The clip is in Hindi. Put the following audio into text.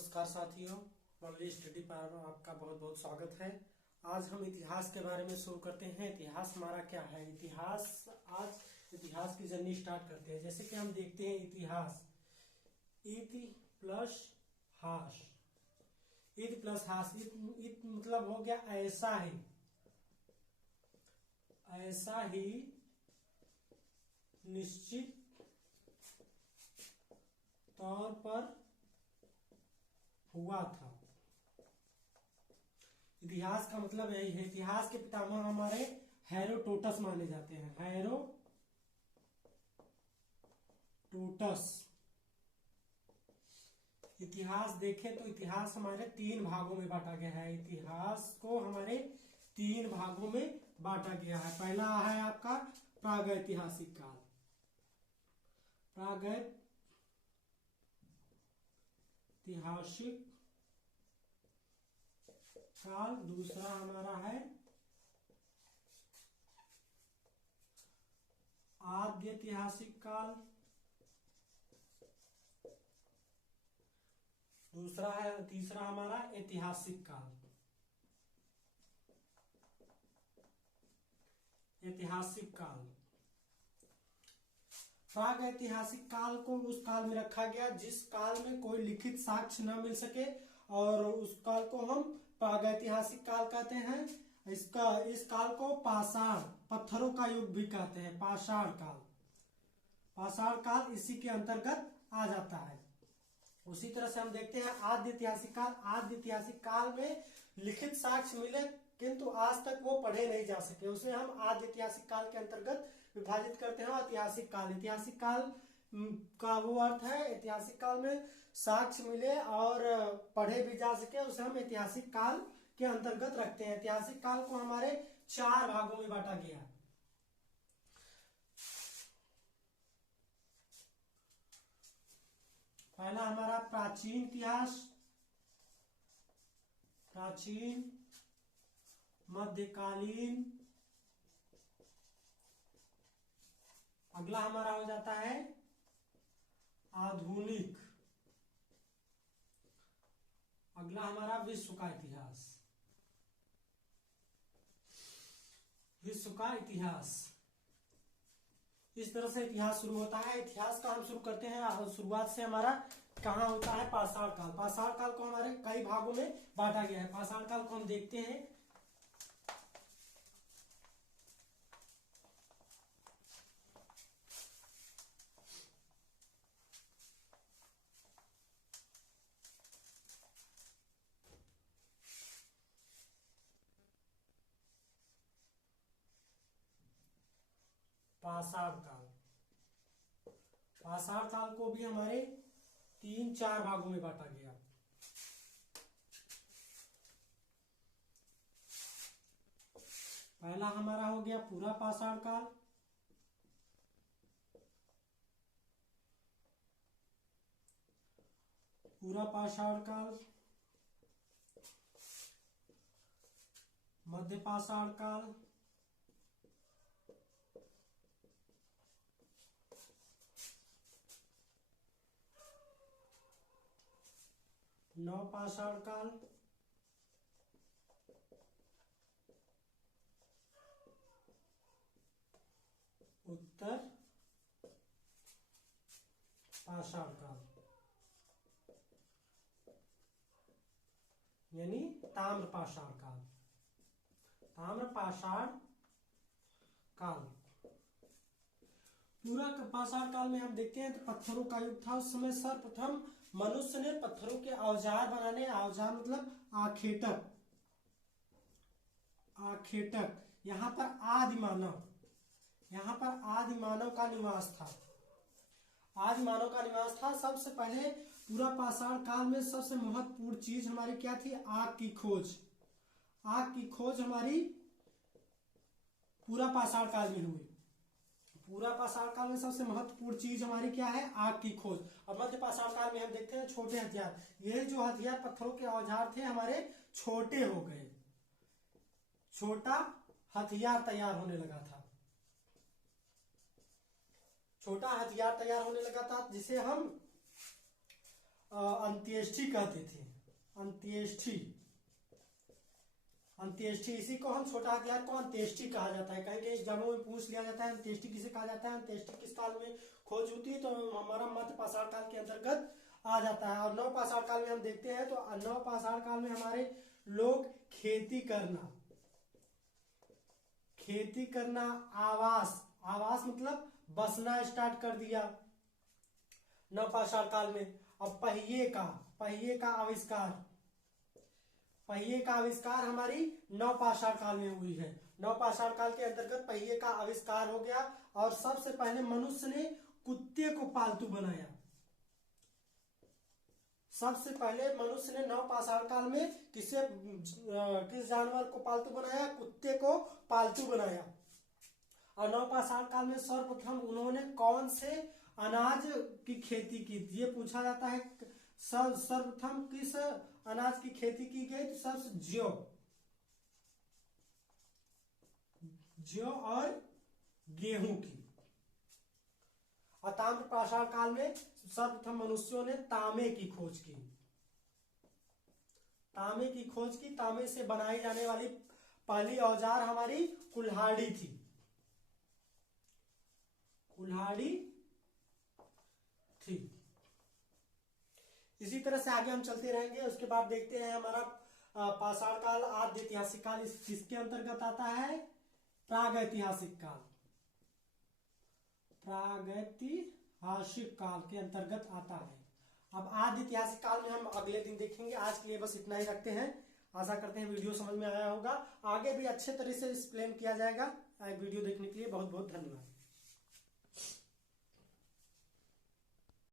नमस्कार साथियों, मंडली स्टडी पर आपका बहुत बहुत स्वागत है। आज हम इतिहास के बारे में शुरू करते हैं। इतिहास हमारा क्या है? आज इतिहास की जर्नी स्टार्ट करते हैं। जैसे कि हम देखते हैं इतिहास इति प्लस हास। इति प्लस हास, इत मतलब हो गया ऐसा ही निश्चित तौर पर हुआ था। इतिहास का मतलब यही है। इतिहास के पितामह हमारे हेरोडोटस माने जाते हैं। हेरोडोटस। इतिहास देखें तो इतिहास हमारे 3 भागों में बांटा गया है। इतिहास को हमारे 3 भागों में बांटा गया है। पहला है आपका प्रागैतिहासिक काल। प्रागैतिहासिक काल। दूसरा हमारा है आद्यैतिहासिक काल। तीसरा हमारा ऐतिहासिक काल। ऐतिहासिक काल। प्रागैतिहासिक काल को उस काल में रखा गया जिस काल में कोई लिखित साक्ष्य न मिल सके, और उस काल को हम प्रागैतिहासिक काल कहते हैं। इस काल को पाषाण, पत्थरों का युग भी कहते हैं। पाषाण काल इसी के अंतर्गत आ जाता है। उसी तरह से हम देखते हैं आद्य ऐतिहासिक काल। आद्य ऐतिहासिक काल में लिखित साक्ष्य मिले किंतु आज तक वो पढ़े नहीं जा सके, उसे हम आद्य ऐतिहासिक काल के अंतर्गत विभाजित करते हैं। ऐतिहासिक काल, ऐतिहासिक काल का वो अर्थ है, ऐतिहासिक काल में साक्ष्य मिले और पढ़े भी जा सके, उसे हम ऐतिहासिक काल के अंतर्गत रखते हैं। ऐतिहासिक काल को हमारे 4 भागों में बांटा गया। पहला हमारा प्राचीन इतिहास, प्राचीन, मध्यकालीन। अगला हमारा हो जाता है आधुनिक। अगला हमारा विश्व का इतिहास। विश्व का इतिहास। इस तरह से इतिहास शुरू होता है। इतिहास का हम शुरू करते हैं। शुरुआत से हमारा कहाँ होता है? पाषाण काल। पाषाण काल को हमारे कई भागों में बांटा गया है। पाषाण काल को हम देखते हैं। पाषाण काल। पाषाण काल को भी हमारे 3-4 भागों में बांटा गया। पहला हमारा हो गया पूरा पाषाण काल। पूरा पाषाण काल, मध्य पाषाण काल, नव पाषाण काल, उत्तर पाषाण काल, यानी ताम्र पाषाण काल। ताम्र पाषाण काल। पूरा पाषाण काल में हम देखते हैं तो पत्थरों का युग था। उस समय सर्वप्रथम मनुष्य ने पत्थरों के औजार बनाने, औजार मतलब आखेटक, यहाँ पर आदि मानव का निवास था। आदि मानव का निवास था। सबसे पहले पूरा पाषाण काल में सबसे महत्वपूर्ण चीज हमारी क्या थी? आग की खोज। आग की खोज हमारी पूरा पाषाण काल में हुई। पूरा पाषाण काल में सबसे महत्वपूर्ण चीज हमारी क्या है? आग की खोज। और मध्य पाषाण काल में हम देखते हैं छोटे हथियार। ये जो हथियार, पत्थरों के औजार थे हमारे, छोटे हो गए। छोटा हथियार तैयार होने लगा था। छोटा हथियार तैयार होने लगा था जिसे हम अंत्येष्टि कहते थे। अंत्येष्टि, अंत्येष्टि, इसी को हम छोटा हथियार को अंत्येष्टि कहा जाता है। कहीं कहीं एग्जामों में पूछ लिया जाता है अंत्येष्टि किसे कहा जाता है, अंत्येष्टि किस काल में खोज होती है, तो हमारा मध्य पाषाण काल के अंतर्गत आ जाता है। और नव पाषाण काल में हम देखते हैं तो नव पाषाण काल में हमारे लोग खेती करना, आवास, आवास मतलब बसना स्टार्ट कर दिया नव पाषाण काल में। अब पहिए का आविष्कार हमारी नव पाषाण काल में हुई है। नव पाषाण काल के अंतर्गत पहिए का आविष्कार हो गया और सबसे पहले मनुष्य ने कुत्ते को पालतू बनाया। सबसे पहले मनुष्य ने नव पाषाण काल में किस जानवर को पालतू बनाया, कुत्ते को पालतू बनाया। और नव पाषाण काल में सर्वप्रथम उन्होंने कौन से अनाज की खेती की, ये पूछा जाता है। सर्वप्रथम किस अनाज की खेती की गई, तो सबसे जौ और गेहूं की। और ताम्र पाषाण काल में सर्वप्रथम मनुष्यों ने तांबे की खोज की। तांबे से बनाई जाने वाली पहली औजार हमारी कुल्हाड़ी थी। इसी तरह से आगे हम चलते रहेंगे। उसके बाद देखते हैं हमारा पाषाण काल, आद्य ऐतिहासिक काल, इसके अंतर्गत आता है प्रागैतिहासिक काल। प्रागैतिहासिक काल के अंतर्गत आता है। अब आद्य ऐतिहासिक काल में हम अगले दिन देखेंगे। आज के लिए बस इतना ही रखते हैं। आशा करते हैं वीडियो समझ में आया होगा। आगे भी अच्छे तरह से एक्सप्लेन किया जाएगा। वीडियो देखने के लिए बहुत बहुत धन्यवाद।